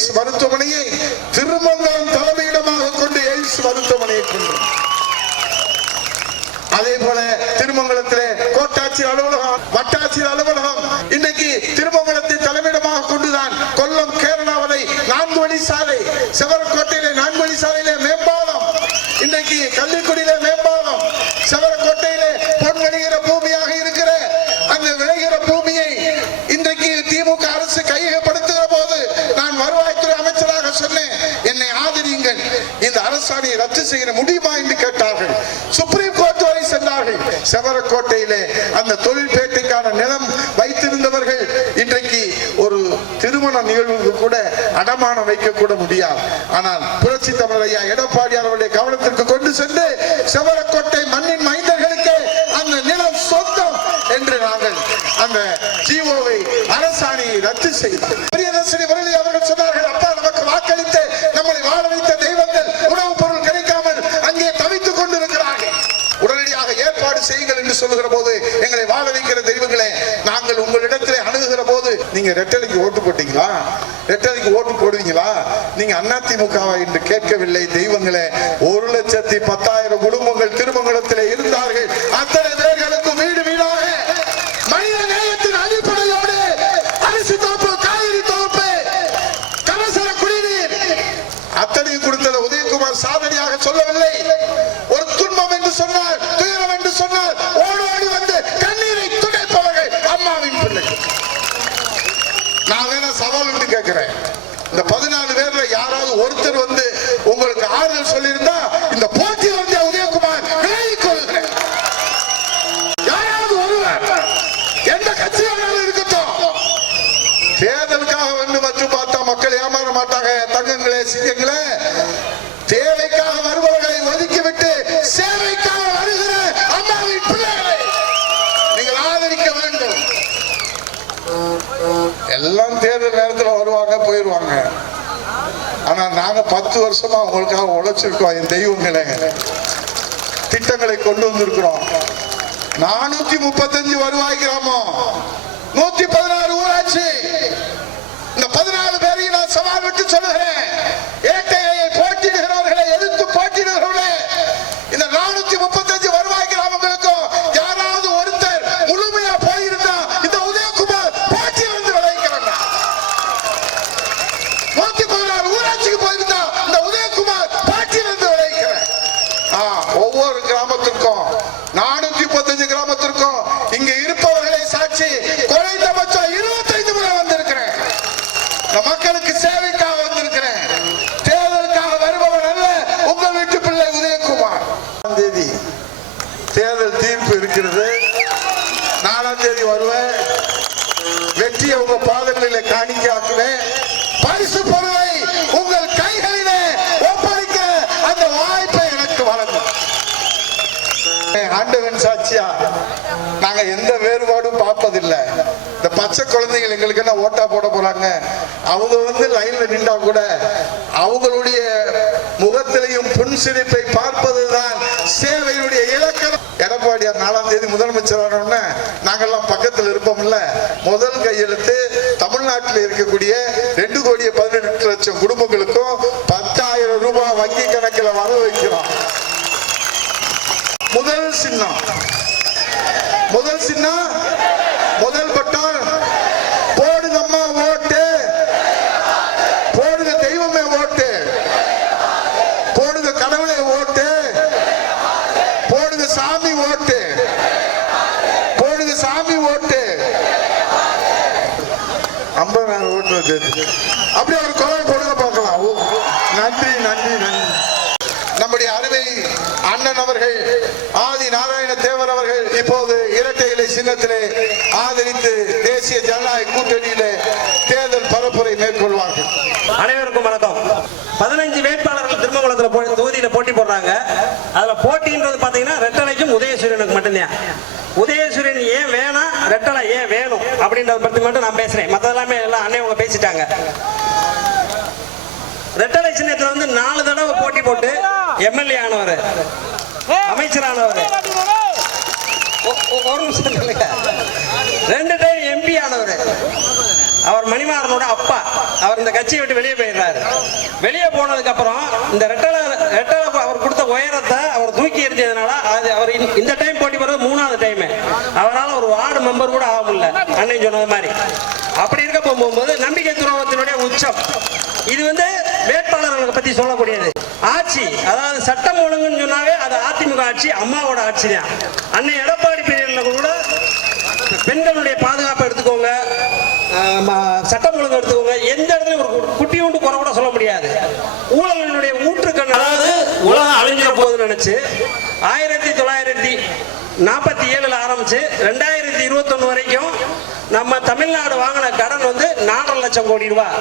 AIIMS மருத்துவமனையை திருமங்கலம் தலைமையிடமாக கொண்டு எய்ம்ஸ் மருத்துவமனையை கொண்டு, அதே போல திருமங்கலத்திலே கோட்டாட்சியர் அலுவலகம், வட்டாட்சியர் அலுவலகம், இன்னைக்கு திருமங்கலத்தை தலைமையிடமாக கொண்டுதான் கொல்லம் கேரளாவதை 4 வழி சாலை, செவரக்கோட்டையிலே 4 வழி சாலையிலே மேம்பாலம், இன்னைக்கு கள்ளிக்குடியிலே மேம்பாலம், செவரக்கோட்டையிலே பொன் விளைகிற பூமியாக இருக்கிற அந்த விளைகிற பூமியை இன்றைக்கு திமுக அரசு கையகப்படுத்துகிற போது நான் வருவாய்த்துறை அமைச்சராக சொன்னேன், என்னை ஆதரியுங்கள், இந்த அரசாணையை ரத்து செய்ய முடியுமா என்று கேட்டார்கள். சுப்ரீம் கோர்ட் வரை சென்றார்கள். செவரக்கோட்டையிலே அந்த தொழில்பேட்டைக்கான நிலம் வைத்திருந்தவர்கள் இன்றைக்கு ஒரு திருமண நிகழ்வுக்கு கூட அடமானம் வைக்க கூட முடியாது. ஆனால் புரட்சி தமிழர் ஐயா எடப்பாடியார் அவருடைய கவனத்திற்கு கொண்டு சென்று செவரக்கோட்டை மண்ணின் மைந்தர்களுக்கு அந்த நிலம் சொந்தம் என்று நாங்கள் அந்த ஜிஓவை அரசாணையை ரத்து செய்தோம். பிரியதர்ஷினி முரளி அவர்கள் சொன்னார்கள், அப்பா நமக்கு வாக்களித்து நம்மளை வாழ வைத்த தெய்வங்கள் உணவுப் பொருள் கிடைக்காமல் அங்கே தவித்துக் கொண்டிருக்கிறார்கள், உடனடியாக ஏற்பாடு செய்யுங்கள் என்று சொல்லுகிற போது எங்களை வாழ வைக்கிற தெய்வங்களே, நாங்கள் உங்களிடத்திலே அணுகுகிற போது நீங்க ரெட்டலைக்கு ஓட்டு போட்டீங்களா, ரெட்டலைக்கு ஓட்டு போடுவீங்களா, நீங்க அதிமுகவா என்று கேட்கவில்லை. தெய்வங்களே, 1,10,000 குடும்பங்கள் திருமங்கலத்திலே இருந்தார்கள். அத்தனை பேர்களுக்கும் வீடு வீடாக மனித நேயத்தின் அடிப்படையோடு அரிசி தோப்பு, காய்கறி தோப்பு, கலசர குடிநீர் அத்தனையும் கொடுத்தது உதயகுமார் சாதனையாக சொல்லவில்லை. ஒரு துன்பம் என்று சொன்னார், துயரம் என்று சொன்னார், ஓடி ஓடி வந்து கண்ணீரை துடைப்பவர்கள் அம்மாவின் பிள்ளைகள். நான் வேணா சவால் என்று கேட்கிறேன், இந்த 14 பேர்ல யாராவது ஒருத்தர் வந்து உங்களுக்கு ஆறுதல் சொல்லியிருந்தா இந்த போட்டி வந்து உதயகுமார் விலகிக் கொள்கிறேன். யாராவது ஒருவர் எந்த கட்சியாக இருக்கட்டும், தேர்தலுக்காக வந்து மற்றும் பார்த்தா மக்கள் ஏமாற மாட்டாங்க. தங்கங்களே, சிங்கங்களே, தேவைக்காக வருபவர்களை ஒதுக்கிவிட்டு சேவைக்காக வருகிற அம்மாவின் பிள்ளைகளை நீங்கள் ஆதரிக்க வேண்டும். எல்லாம் தேர்தல் நேரத்தில் வருவாங்க, போயிருவாங்க. ஆனா நாங்க 10 வருஷமா உங்களுக்காக உழைச்சிருக்கோம். என் தெய்வங்களே, திட்டங்களை கொண்டு வந்திருக்கிறோம். 435 வருவாய் கிராமம், 116 ஊராட்சி. இந்த 14 பேரையும் நான் சவால் விட்டு சொல்லுகிறேன், ஏட்டையை போட்டியிடுகிறவர்களை எதிர்த்து போட்டியிடுகிறவர்களே, இந்த 435 வருவாய் கிராமங்களுக்கும் யாராவது ஒருத்தர் முழுமையா போயிருந்தா இந்த உதயகுமார் போட்டி வந்து விளைவிக்கிறாங்க. 116 ஊராட்சிக்கு போயிருந்தா இந்த உதயகுமார் போட்டி வந்து விளைவிக்கிறேன். ஒவ்வொரு கிராமத்திற்கும் 435 கிராமத்திற்கும் இங்க இருப்பவர்களை சாட்சி குறைந்தபட்சம் 25 முறை வந்திருக்கிறேன். மக்களுக்கு சேவைக்காக வந்திருக்கிறேன், தேர்தலுக்காக வருபவர் அல்ல உங்கள் வீட்டு பிள்ளை உதயகுமார். 4ஆம் தேதி தேர்தல் தீர்ப்பு இருக்கிறது. 4ஆம் தேதி வருவேன், வெற்றியை உங்க பாதங்களிலே காணிக்கையாக்குவேன், பரிசு பொருளை உங்கள் கைகளிலே ஒப்படைக்க அந்த வாய்ப்பை எனக்கு வழங்கும். ஆண்டவன் சாட்சியா நாங்க எந்த வேறுபாடும் பார்ப்பதில்லை. இந்த பச்சை குழந்தைகள் எங்களுக்கு என்ன ஓட்டா போட போறாங்க, அவங்க வந்து லைன்ல நின்றா கூட அவங்களுடைய முகத்திலையும் புன்சிரிப்பை பார்ப்பதுதான் சேவையுடைய இலக்கணம். எடப்பாடியார் 4ஆம் தேதி முதலமைச்சரான நாங்கெல்லாம் பக்கத்தில் இருப்போம்ல, முதல் கையெழுத்து தமிழ்நாட்டில் இருக்கக்கூடிய 2,18,00,000 குடும்பங்களுக்கும் 10,000 ரூபாய் வங்கி கணக்கில் வர வைக்கிறோம். முதல் சின்னம், முதல் சின்னம், முதல் பட்டம். போடுங்கம்மா ஓட்டு, போடுங்க தெய்வமே ஓட்டு, போடுங்க கடவுளே ஓட்டு, போடுங்க சாமி ஓட்டு, போடுங்க சாமி ஓட்டு. 50,000 ஓட்டு அப்படியே ஒரு கோவை போடுங்க பார்க்கலாம். நன்றி நன்றி நன்றி. நம்முடைய அருமை அண்ணன் அவர்கள் ஆதி நாராயண தேவர் அவர்கள் இப்போது இரட்டை இலை சின்னத்திலே ஆதரித்து தேசிய ஜனநாயக கூட்டணியிலே தேர்தல் பரப்புரை மேற்கொள்வார்கள். அனைவருக்கும் வணக்கம். 15 வேட்பாளர்கள் திருமங்கலத்தில் தொகுதியில போட்டி போடுறாங்க. அதுல போட்டின்றது பாத்தீங்கன்னா ரெட்டலைக்கும் உதயசூரியனுக்கு மட்டும்தான். உதயசூரியன் ஏன் வேணாம், ரெட்டலை ஏன் வேணும் அப்படின்றத பத்தி மட்டும் நான் பேசுறேன். மற்றதெல்லாமே எல்லாம் அண்ணன் அவங்க பேசிட்டாங்க. ரெட்டலை சின்னத்துல வந்து 4 தடவை போட்டி போட்டு எம்எல்ஏ ஆனவர், அமைச்சரானவர், 2 டைம் எம்பி ஆனவர், அவர் மணிமாறனோட அப்பா. அவர் இந்த கட்சியை விட்டு வெளியே போயிடுறாரு. வெளியே போனதுக்கு அப்புறம் இந்த ரெட்டலை அவர் கொடுத்த உயரத்தை அவர் தூக்கி எறிஞ்சதுனால அவர் இந்த டைம் போட்டி போறது 3வது டைம். அவரால் ஒரு வார்டு மெம்பர் கூட ஆக முடியல, அண்ணன் சொன்னது மாதிரி. அப்படி இருக்க போகும்போது நம்பிக்கை துரோகத்தினுடைய உச்சம். இது வேட்பாளர்களை பத்தி சொல்லக்கூடியது. ஆட்சி, அதாவது சட்டம் ஒழுங்குன்னு சொன்னாவே அது அதிமுக ஆட்சி, அம்மாவோட ஆட்சி தான். அன்னை எடப்பாடி பீரியட்ல கூட பெண்களுடைய பாதுகாப்பு எடுத்துக்கோங்க, சட்டம் ஒழுங்கு எடுத்துக்கோங்க, எந்த இடத்துலயும் ஒரு குட்டி உண்டு குறை கூட சொல்ல முடியாது. ஊழலினுடைய ஊற்றுக்கண், அதாவது உலகம் அழிஞ்சிட போகுதுன்னு நினைச்சு 1947 ஆரம்பிச்சு 2021 வரைக்கும் நம்ம தமிழ்நாடு வாங்கின கடன் 4.5 லட்சம் கோடி ரூபாய்.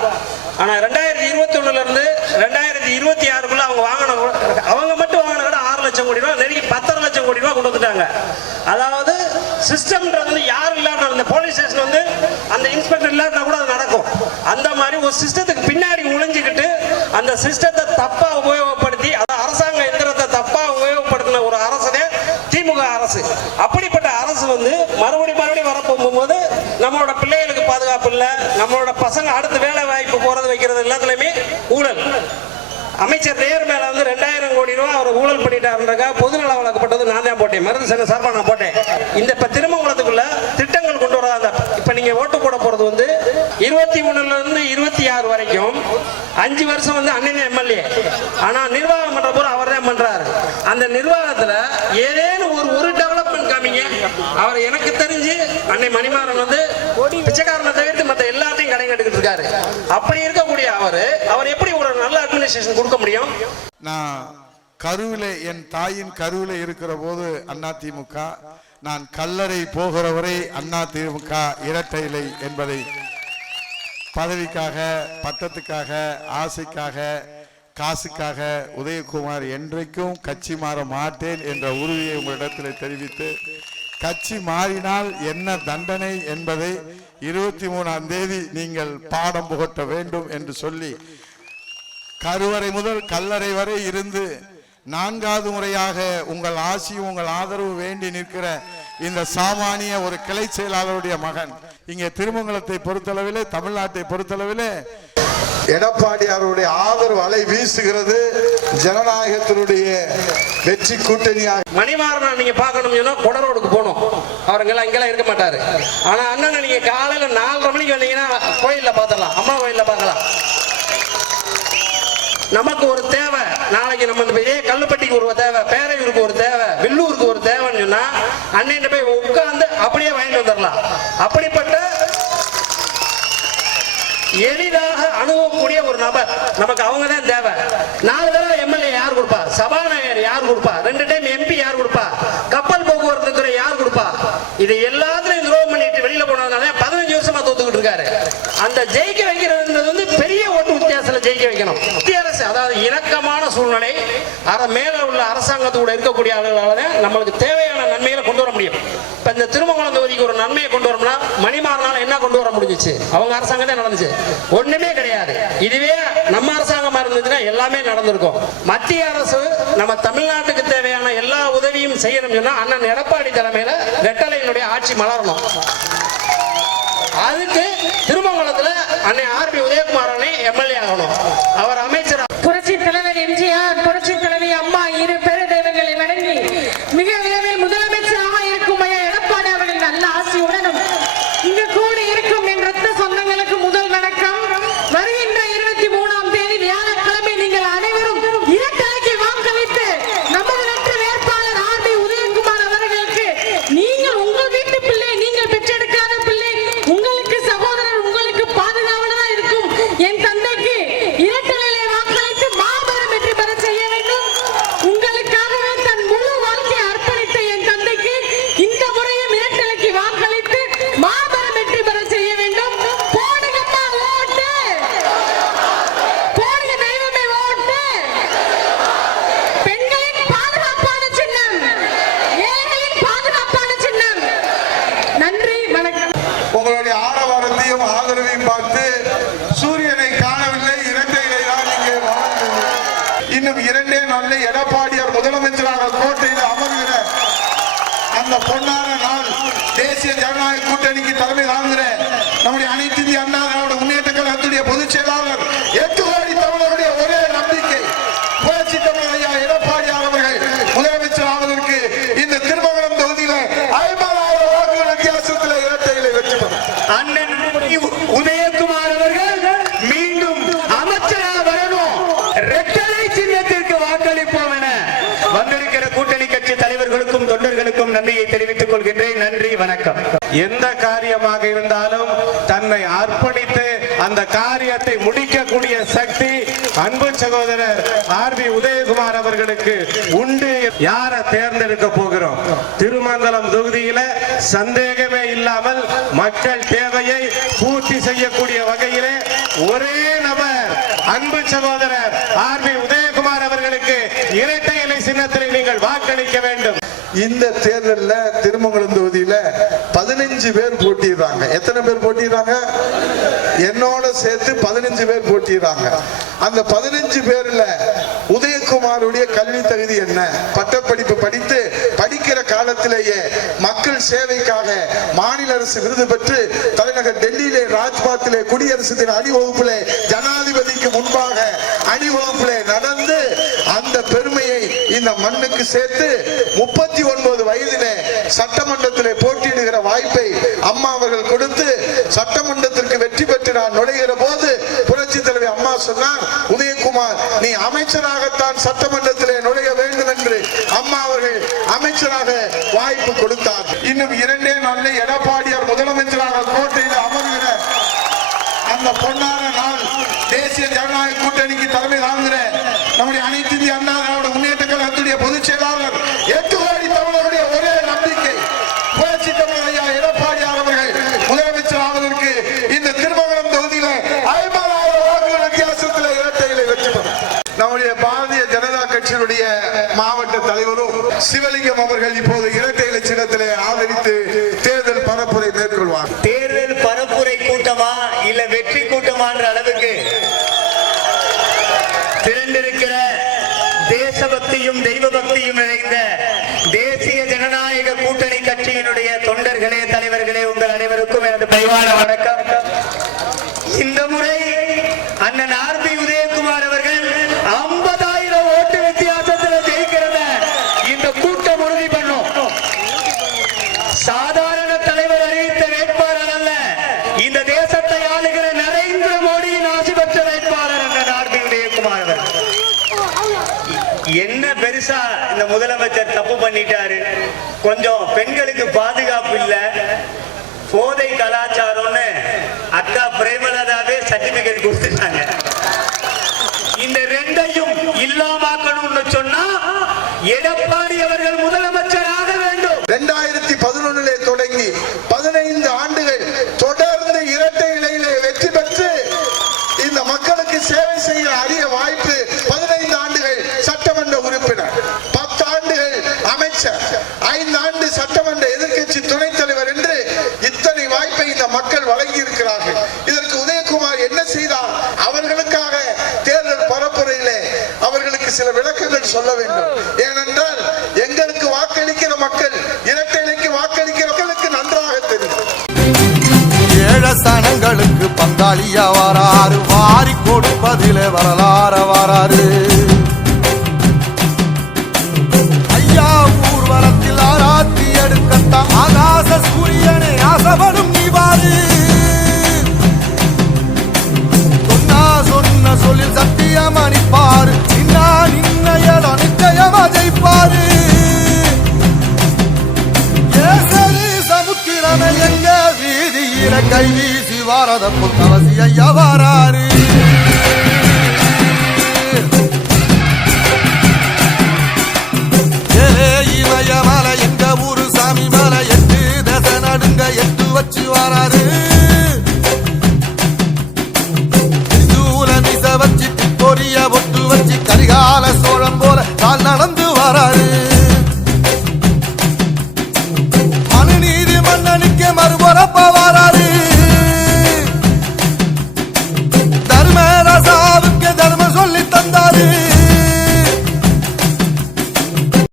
ஆனா 2021 இருந்து 2026 அவங்க மட்டும் வாங்கின கடன் 6 லட்சம் கோடி ரூபாய், நெருங்கி 10.5 லட்சம் கோடி ரூபாய் கொண்டு வந்துட்டாங்க. அதாவது சிஸ்டம்ன்றது யார் இல்லாம, அந்த போலீஸ் ஸ்டேஷன் அந்த இன்ஸ்பெக்டர் இல்லாட்டா கூட அது நடக்கும். அந்த மாதிரி ஒரு சிஸ்டத்துக்கு பின்னாடி ஒளிஞ்சுக்கிட்டு அந்த சிஸ்டத்தை தப்பா உபயோகப்படுத்தி, அதாவது அரசாங்க எந்திரத்தை தப்பா உபயோகப்படுத்தின ஒரு அரசு திமுக அரசு. அப்படிப்பட்ட அரசு மறுபடியும் வரப்போகும்போது நம்மளோட பிள்ளைகளுக்கு பாதுகாப்பு இல்லை, நம்மளோட பசங்க அடுத்த வேலை வாய்ப்பு போறது வைக்கிறது எல்லாத்துலயுமே ஊழல். அமைச்சர் நேர் மேல 2000 கோடி ரூபாய் அவர் ஊழல் பண்ணிட்டாருன்றக்கா பொதுநல வழக்கப்பட்டது நான் தான் போட்டேன், மருந்து சென்ன சார்பா நான் போட்டேன். இந்த திருமங்கலத்துக்குள்ள திட்டங்கள் கொண்டு வராத. இப்ப நீங்க ஓட்டு போட போறது 23 இருந்து 26 வரைக்கும் 5 வருஷம் அண்ணன் எம்எல்ஏ. ஆனா நிர்வாகம் பண்ற போது அவர் தான் பண்றாரு. அந்த நிர்வாகத்துல ஏதேனும் ஒரு டெவலப்மெண்ட் காமிங்க. அவர் எனக்கு தெரிஞ்சு அன்னை மணிமாறன் பிச்சைக்காரனை தவிர்த்து மற்ற எல்லாத்தையும் கடை கட்டுக்கிட்டு இருக்காரு. அப்படி இருக்கக்கூடிய அவர் எப்படி ஒரு நல்ல அட்மினிஸ்ட்ரேஷன் கொடுக்க முடியும்? நான் கருவிலே, என் தாயின் கருவிலே இருக்கிற போது அதிமுக, நான் கல்லறை போகிற வரை அதிமுக இரட்டை இலை என்பதை பதவிக்காக, பட்டத்துக்காக, ஆசைக்காக, காசுக்காக உதயகுமார் என்றைக்கும் கட்சி மாற மாட்டேன் என்ற உறுதியை உங்களிடத்தில் தெரிவித்து, கட்சி மாறினால் என்ன தண்டனை என்பதை 23ஆம் தேதி நீங்கள் பாடம் புகட்ட வேண்டும் என்று சொல்லி, கருவறை முதல் கல்லறை வரை இருந்து 4வது முறையாக உங்கள் ஆசியும் உங்கள் ஆதரவு வேண்டி நிற்கிற இந்த சாமானிய ஒரு கிளை செயலாளருடைய மகன். இங்கே திருமங்கலத்தை பொறுத்தளவிலே, தமிழ்நாட்டை பொறுத்தளவிலே எடப்பாடியாருடைய ஆதரவு அலை வீசுகிறது. ஜனநாயகத்தினுடைய வெற்றி கூட்டணியாக மணிமாறன் நீங்க பார்க்கணும்னா கொடரோடுக்கு போகணும். அவருங்கெல்லாம் இங்கெல்லாம் இருக்க மாட்டாரு. ஆனா அண்ணன் நீங்க காலையில 4:30 மணிக்கு வந்தீங்கன்னா கோயில்ல பார்த்துடலாம், அம்மா கோயில்ல பார்க்கலாம். நமக்கு ஒரு தேவை, நாளைக்கு நம்ம கல்லுப்பட்டிக்கு ஒரு தேவை, பேரையூருக்கு ஒரு தேவை, வில்லூருக்கு ஒரு தேவைன்னு சொன்னா அண்ணன் போய் உட்கார்ந்து அப்படியே வாங்கிட்டு வந்துடலாம். அப்படிப்பட்ட எளிதாக அணுகக்கூடிய ஒரு நபர் நமக்கு அவங்க தான் தேவை. 4 தடவை எம்எல்ஏ யார் கொடுப்பா? சபாநாயகர் யார் கொடுப்பா? 2 டைம் எம்பி யார் கொடுப்பா? கப்பல் போக்குவரத்து துறை யார் கொடுப்பா? இது எல்லாத்தையும் துரோகம் பண்ணிட்டு வெளியில போனதுனால 15 வருஷமா தோத்துக்கிட்டு இருக்காரு. அந்த ஜெயிக்க வைக்கிறது பெரிய ஓட்டு வித்தியாசத்துல ஜெயிக்க வைக்கணும். மத்திய அரசு, அதாவது இணக்கமான சூழ்நிலை மேல உள்ள அரசாங்கத்தோட இருக்கக்கூடிய ஆளுகளால நம்மளுக்கு தேவையான நன்மைகளை கொண்டு வர முடியும். இப்ப இந்த திருமங்கலம் தொகுதிக்கு ஒரு நன்மையை கொண்டு வரணும்னா மணிமாறனால என்ன கொண்டு வர முடிஞ்சிச்சு? அவங்க அரசாங்கத்தை நடந்துச்சு, ஒண்ணுமே கிடையாது. இதுவே நம்ம அரசாங்கமா இருந்துச்சுன்னா எல்லாமே நடந்திருக்கும். மத்திய அரசு நம்ம தமிழ்நாட்டுக்கு தேவையான எல்லா உதவியும் செய்யணும் சொன்னா அண்ணன் எடப்பாடி தலைமையில ரெட்டலையினுடைய ஆட்சி மலரணும். அதுக்கு திருமங்கலத்துல அன்னை ஆர்பி உதயகுமார் எம்எல்ஏ ஆகணும். அவர் அமைச்சர். புரட்சி தலைவர் எம்ஜிஆர், புரட்சி தலைவி அம்மா இரு பெரு தெய்வங்களை வணங்கி மிக விரைவில் முதலமைச்சராக இருக்கும் எடப்பாடி அவர்களின் நல்ல ஆசையுடனும் இங்கு கூடி இருக்கும் என் ரத்த சொந்தங்களுக்கு முதல் வணக்கம். வருகின்ற 23ஆம் தேதி வியாழக்கிழமை நீங்கள் அனைவரும் இரட்டைக்கு வாக்களித்து நமது வெற்றி வேட்பாளர் ஆர்பி உதயகுமார் அவர்களுக்கு நீங்கள் உங்கள் வீட்டு பிள்ளை, நீங்கள் பெற்றெடுக்காத பிள்ளை, உங்களுக்கு சகோதரர், உங்களுக்கு பாதுகாவலா இருக்கும் என் தந்தைக்கு இரட்டலையிலே வாக்களித்து மாபெரும் வெற்றி பெற செய்ய வேண்டும். உங்களுக்காகவே தன் முழு வாழ்க்கையை அர்ப்பணித்த என் தந்தைக்கு இந்த முறையும் இரட்டலைக்கு வாக்களித்து மாபெரும் வெற்றி பெற செய்ய வேண்டும். போடுங்கம்மா ஓட்டு, போடுங்க தெய்வமே ஓட்டு. பெண்களின் பாதுகாப்பான சின்னம், ஏழைகளின் பாதுகாப்பான சின்னம். நன்றி, வணக்கம். உங்களுடைய ஆரவாரத்தையும் ஆதரவையும் பார்த்து சூரியனை காணவில்லை, இரட்டை இலை தான் இங்கே வாழ்ந்தது. இன்னும் 2 நாளில் எடப்பாடியார் முதலமைச்சராக கோட்டையில் அமர்கிற அந்த பொன்னான நாள் தேசிய ஜனநாயக கூட்டணிக்கு தலைமை தாங்குகிற நம்முடைய அனைத்து இந்திய அண்ணா இரட்டை சின்னத்திற்கு வாக்களிப்போம் என வந்திருக்கிற கூட்டணி கட்சி தலைவர்களுக்கும் தொண்டர்களுக்கும் நன்றியை தெரிவித்துக் கொள்கின்றேன். நன்றி, வணக்கம். எந்த காரியமாக இருந்தாலும் தன்னை அர்ப்பணித்து அந்த காரியத்தை முடிக்கக்கூடிய சக்தி அன்பு சகோதரர் ஆர்பி உதயகுமார் அவர்களுக்கு உண்டு. யாரை தேர்ந்தெடுக்க போகிறோம்? திருமங்கலம் தொகுதியில சந்தேகமே இல்லாமல் மக்கள் தேவையை பூர்த்தி செய்யக்கூடிய வகையிலே ஒரே நபர் அன்பு சகோதரர் ஆர்பி உதயகுமார் அவர்களுக்கு இரட்டை இலை சின்னத்தில் நீங்கள் வாக்களிக்க வேண்டும். இந்த தேர்தல்ல திருமங்கலம் தொகுதியில 15 பேர் போட்டிடுறாங்க. எத்தனை பேர் போட்டிடுறாங்க? என்னோட சேர்த்து 15 பேர் போட்டிடுறாங்க. அந்த 15 பேர்ல உதயகுமாருடைய கல்வி தகுதி என்ன? பட்டப்படிப்பு படித்து படிக்கிற காலத்திலேயே மக்கள் சேவைக்காக மாநில அரசு விருது பெற்று தலைநகர் டெல்லியிலே ராஜ்பாத்திலே குடியரசு தின அணிவகுப்பிலே ஜனாதிபதிக்கு முன்பாக அணிவகுப்பிலே நடந்து அந்த பெருமையை இந்த மண்ணுக்கு சேர்த்து 39 வயதிலே சட்டமன்றத்திலே போட்டியிடுகிற வாய்ப்பை அம்மா அவர்கள் கொடுத்து சட்டமன்றத்திற்கு வெற்றி பெற்று நான் நுழைகிற போது புரட்சி தலைவி அம்மா சொன்னார், உதயகுமார் நீ அமைச்சராகத்தான் சட்டமன்றத்திலே நுழைய வேண்டும் என்று அம்மா அவர்கள் அமைச்சராக வாய்ப்பு கொடுத்தார். இன்னும் 2 நாளில் எடப்பாடியார் முதலமைச்சராக கோட்டையில் அமர்கிற அந்த பொன்னான நாள் தேசிய ஜனநாயக கூட்டணிக்கு தலைமை தாங்குகிற நம்முடைய அனைத்து இந்திய அண்ணா திராவிட முன்னேற்ற கழகத்துடைய பொதுச் செயலாளர் 8 கோடி தமிழர்களுடைய ஒரே நம்பிக்கை புரட்சி தமிழர் ஐயா எடப்பாடியார் அவர்கள் முதலமைச்சர் ஆவதற்கு இந்த திருமங்கலம் தொகுதியில 50,000 வாக்குகள் வித்தியாசத்தில் இரட்டைகளை வெற்றி பெறும். நம்முடைய பாரதிய ஜனதா கட்சியினுடைய மாவட்ட தலைவரும் சிவலிங்கம் அவர்கள் இப்போது இரட்டை இலை சின்னத்திலே ஆதரித்து தேர்தல் பரப்புரை மேற்கொள்வார். தேர்தல் பரப்புரை கூட்டமா இல்ல வெற்றி கூட்டமான்ற அளவுக்கு திரண்டிருக்கிற தேசபக்தியும் தெய்வ பக்தியும் நிறைந்த தேசிய ஜனநாயக கூட்டணி கட்சியினுடைய தொண்டர்களே, தலைவர்களே, உங்கள் அனைவருக்கும் எனது பணிவான வணக்கம். இந்த முறை அண்ணன் ஆர்பி உதயகுமார் அவர்கள் 50,000 ஓட்டு வித்தியாசத்தில் ஜெயிக்கிறத இந்த கூட்டம் உறுதி பண்ணும். சாதாரண தலைவர் அறிவித்த வேட்பாளர் அல்ல, இந்த தேசத்தை ஆளுகிற நரேந்திர மோடியின் ஆசி பெற்ற வேட்பாளர் அண்ணன் ஆர்பி உதயகுமார் அவர்கள். என்ன பெருசா இந்த முதலமைச்சர் தப்பு பண்ணிட்டாரு? கொஞ்சம் பெண்களுக்கு பாதுகாப்பு இல்ல, போதை கலாச்சாரம்னு அக்கா பிரேமலதாவே சர்டிபிகேட் கொடுத்துட்டாங்க. இந்த ரெண்டையும் இல்லாமக்கணும்னு சொன்னா எடப்பாடி அவர்கள் முதலமைச்சர் ஆக வேண்டும். 2011 தொடங்கி 15 ஆண்டுகள் தொடர்ந்து இரட்டை இலையிலே வெற்றி பெற்று இந்த மக்களுக்கு சேவை செய்ய அரிய வாய்ப்பு. 15 ஆண்டுகள் சட்டமன்ற உறுப்பினர், 10 ஆண்டுகள் அமைச்சர், 5 ஆண்டு சட்டமன்ற எதிர்க்கட்சி துணைத் தலைவர் என்று இத்தனை வாய்ப்பை இந்த மக்கள் வழங்கி இருக்கிறார்கள். இதற்கு உதயகுமார் என்ன செய்தார்? அவர்களுக்காக தேர்தல் பரப்புரையிலே அவர்களுக்கு சில விளக்கங்கள் சொல்ல வேண்டும். ஏனென்றால் எங்களுக்கு வாக்களிக்கிற மக்கள், இரட்டை இலைக்கு வாக்களிக்கிற மக்களுக்கு நன்றாக தெரியும். ஏழசனங்களுக்கு பங்காளியா வராரு, வாரி கொடுப்பதிலே வரலாற வராரு. ஐயா ஊர்வலத்தில் ஆராத்தி எடுக்கத்த ஆகாச சூரியனே ஆசவனும் நீவாரு. சொன்ன சொல்லில் சத்தியம் அணிப்பாரு, நின்னையட நிச்சயமா ஜெயிப்பாரு. சமுத்திரமே எங்க வீதியில கை வீசி வாரத புத்தவசி ஐயா வாராரு. இமய மலை எங்க ஊரு சாமி மலை 8 தசை நடுங்க 8 வச்சு வாராரு. மிச வச்சு பொரிய ஒட்டு வச்சு கரிகால சோழம் போல கால் நடந்து வராரு. மனுநீதி மன்னனுக்கு மறுபுறப்ப வராரு.